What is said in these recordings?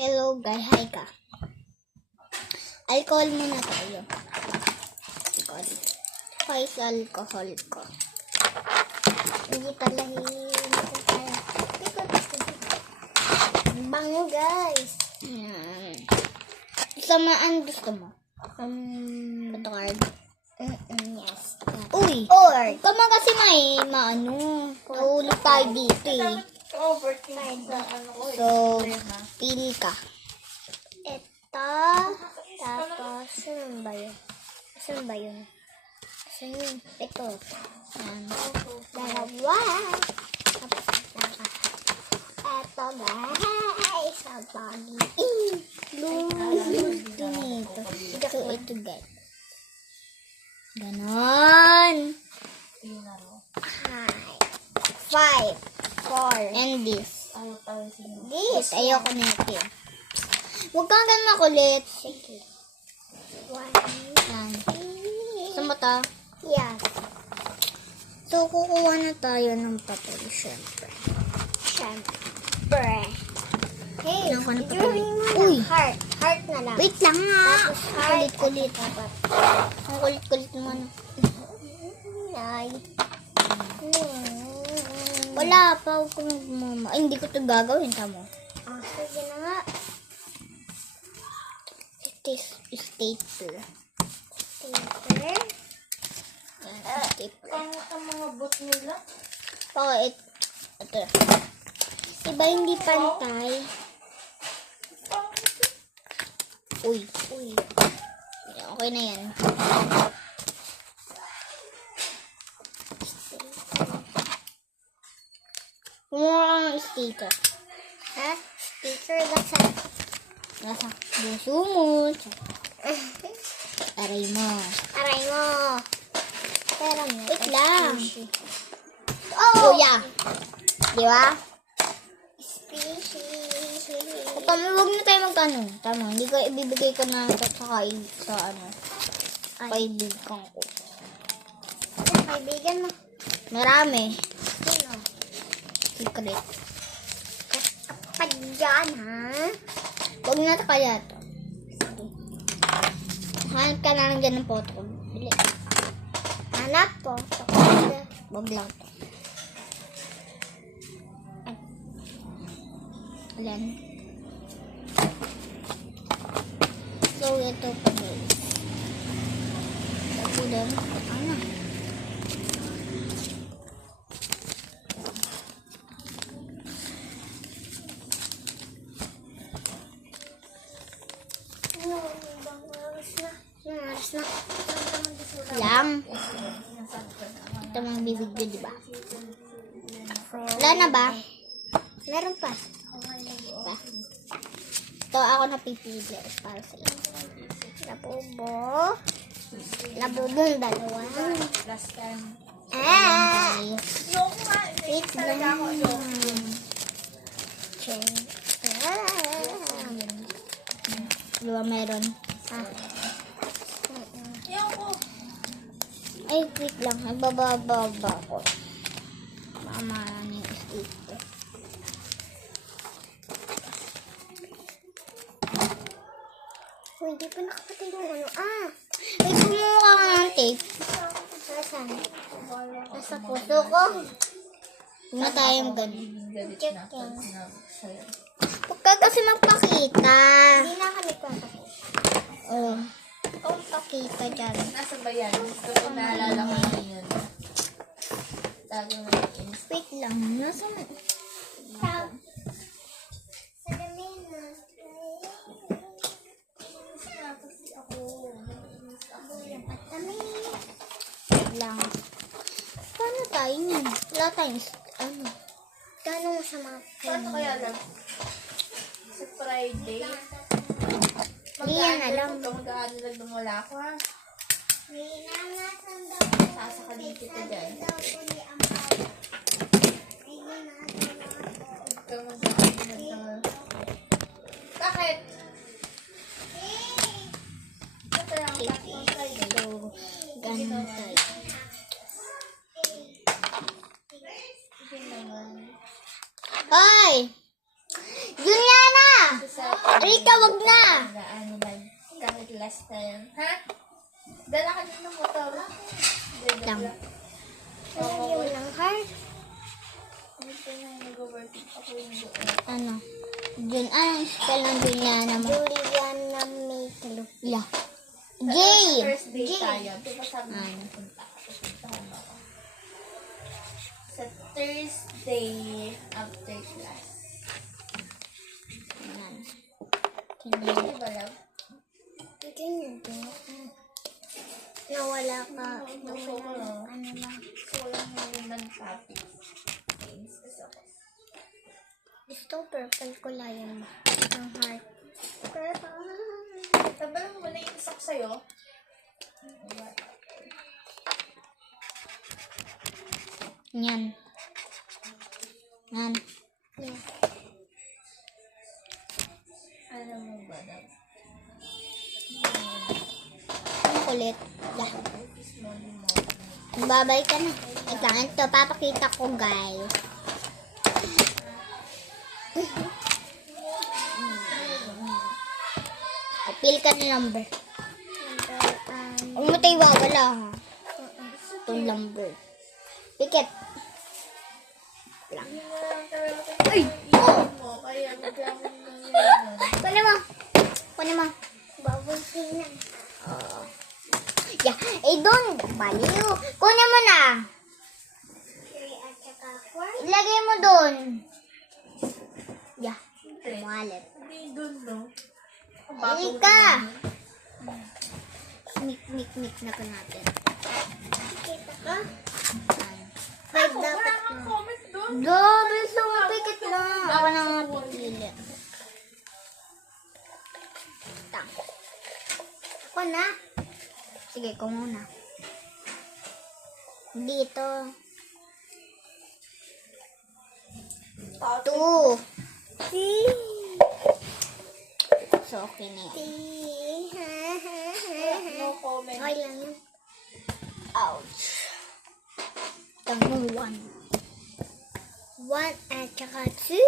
Hello guys, hi ka. Alcohol muna tayo. Alcohol. Guys, alcohol ko. Hindi talahin. Bango guys. Samaan gusto mo? Photocard. Yes. Uy! Kama kasi may maano. Nahulog tayo dito eh. So, pili ka. Ito. Tapos, saan ba yun? Saan ba yun? Saan yun? Ito. Yan. Dalawa. Tapos, ito guys. Ang pagi. Ito. So, ito guys. Ganon. 5, 4. And this. This. Ayoko na ito. Huwag kang ganun makulit. Sige. 1. Yan. Saan mo ito? Yes. So, kukuha na tayo ng papel. Siyempre. Hey, uy. Heart na lang. Wait lang nga. Tapos kulit-kulit. Ang kulit-kulit mo na. Ay. Wala pa ako magmama. Ay, hindi ko ito gagawin. Tamo. Sige na nga. It is stapler. Stapler. Yan, stapler. Ang mga bot nila? Oo, ito. Diba hindi pantay? Uy. Okay na yan. Kumuha ng sticker. Ha? Sticker? Nasa buso mo. Aray mo. Pero mo. Wait lang. Oh, yeah. Di ba? Huwag na tayo magkano. Tama, hindi ko ibibigay ko na sa kaibigan ko. Kaibigan mo? Marami. Sino? Secret. Kapag dyan, ha? Huwag na kaya ito. Sige. Hanap ka na lang dyan ng photo ko. Bili. Hanap po. Huwag lang ito. Ayan. So, ito pa guys. Ito din. Ano? Lang. Ito mga bibigyo, diba? Wala na ba? Meron pa. Ito ako napipili para sa iyo. Labubong dalawa. Last time. Wait lang. Dua meron. Ay, wait lang. Nagbababa ko. Mamaran yung sticker. Hindi pa nakapatay yung ano. Ay, kumuha ka nga ng tape. Nasaan? Nasa puso ko. Huwag na tayong ganun. Check yan. Huwag ka kasi magpakita. Hindi na kami papakita. Oo. Huwag pakita dyan. Nasa ba yan? Gusto ko naalala ko yun. Tago na yun. Wait lang. Nasaan? Sa gamin na. Lang. Paano tayo yun? Wala tayong ano? Paano mo siya Paano kaya lang? Sa Friday? Hindi yan alam. Mag-aano lang dumula ako ha? Sasakali kita dyan. Bakit? So, ganun tayo. Hoy! Juliana! Rika, wag na! Ano lang, kahit last time. Ha? Dala ka din ng motor. Lang. Oo. Yung ng heart. Gusto na nag-work ako yung doon. Ano? Jun, anong spell ng Juliana mo? Juliana Mayclo. Yeah. J! First day tayo. Diba sabi mo, Ano? pupuntahan mo ako. Sa Thursday after class. Yan. Diba lang? Ganyan din. Nawala ka. Gusto ko lang. Ano lang. Gusto ko lang yung non-topic. Games. Gusto ko. Gusto purple ko lang yun. Ang heart. Tabalan mo na yung isak sa'yo. Yan. Yan. Yan. Ano mo ba daw? Ang kulit. Yeah. Small mo. Babay ka na. Ito, ito. Papakita ko, guys. Pili ka ng number. Huwag mo tayo wawala, ha? Itong number. Pikit. Ay! Mo, kaya bigla mo nangyayari. Kunin mo. Kunin mo. Babay na. Yeah. Eh, doon. Baliw. Kunin mo na. Ilagay mo doon. Yeah. Wallet. Hindi dun, no? Halika. Sneak na ka natin. Kita ka? Five Wala dapat kang na. comment dun. Double so pikit na. Ako na nga pipili. Tang. Ako na. Sige, ko muna. Dito. 2. So, okay na yan. No comment. Okay lang yun. Ouch. Tango 1. 1 at saka 2.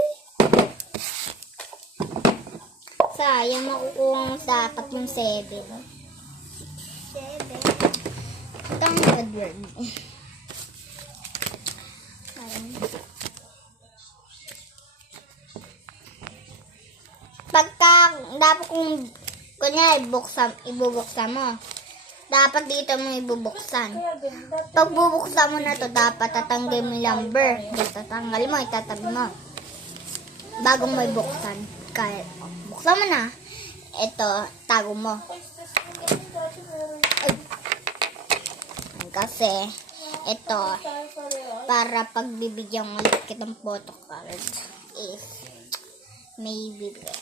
Sayang makukuha dapat yung 7. 7. Tango Edward. Pagka, dapat kung, kunyari, ibubuksan mo. Dapat dito mo ibubuksan. Kaya ganda. Pag bubuksan mo na to, dapat tatanggal mo yung number. Tatanggal mo, itatabi mo. Bago mo ibuksan. Kaya, buksan mo na. Ito, tago mo. Ay. Kasi, ito, para pagbibigyan ulit kitang photocard is, may bibigay.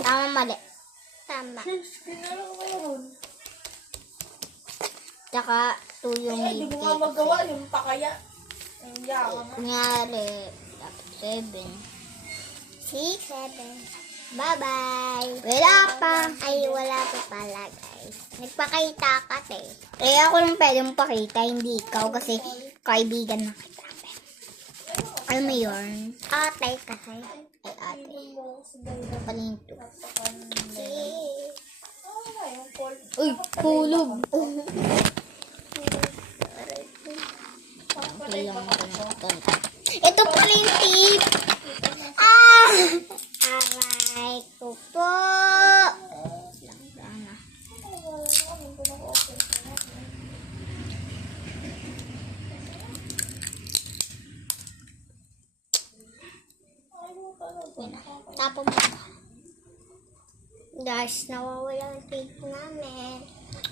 Tama, mali. Tama. Tsaka, 2 yung Ay, di mo nga magawa yung pakaya. Ang yawa nga. Kunyari, dapat 7. 6, 7. Bye-bye. Wala pa. Ay, wala pa pala, guys. Nagpakita ka, te. Eh, ako lang pwede mong pakita, hindi ikaw kasi kaibigan na kita. Alam mo yun? Ate kasi. Ay, ate. Palinto. Uy, hulog. Okay lang ito. Ito pala yung tip. Ah! Aray ko po. Lang na. Tapos mo. Guys, nawawala ang tape namin.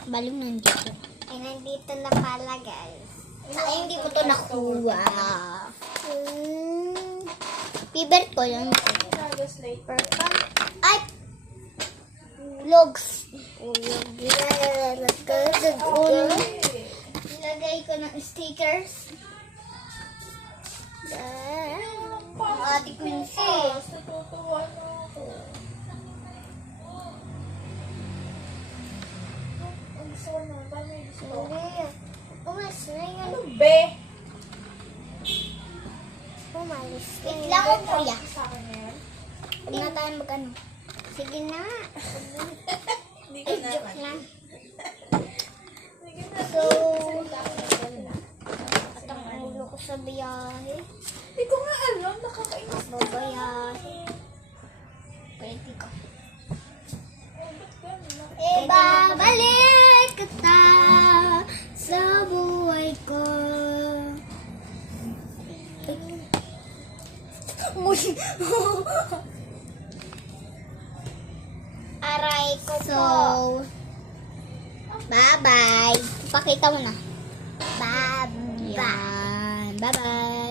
Baling nandito. Ay, nandito na pala, guys. Ay, hindi ko to nakuha. Favorite ko lang. Purple. Ay! Logs. Ilagay ko ng stickers. Ate Quincy. Natutuwa na ako. Ang gusto ko na. Paano yung gusto ko? Hindi. Umalis na yun. Ano be? Umalis. Wait lang ako, kuya. Sa akin na yan? Huwag na tayo mag-ano. Sige na. Hindi ko Ay, na. joke lang. Sige na. So, at ang ulo ko sa biyahe. Hindi ko nga alam. Nakakainis. Babayahe. Pwede ko. Ba't gano'n? Ibabalik kita sa buhay ko. Aray ko po. Bye-bye. Pakita mo na. Bye-bye. Bye-bye.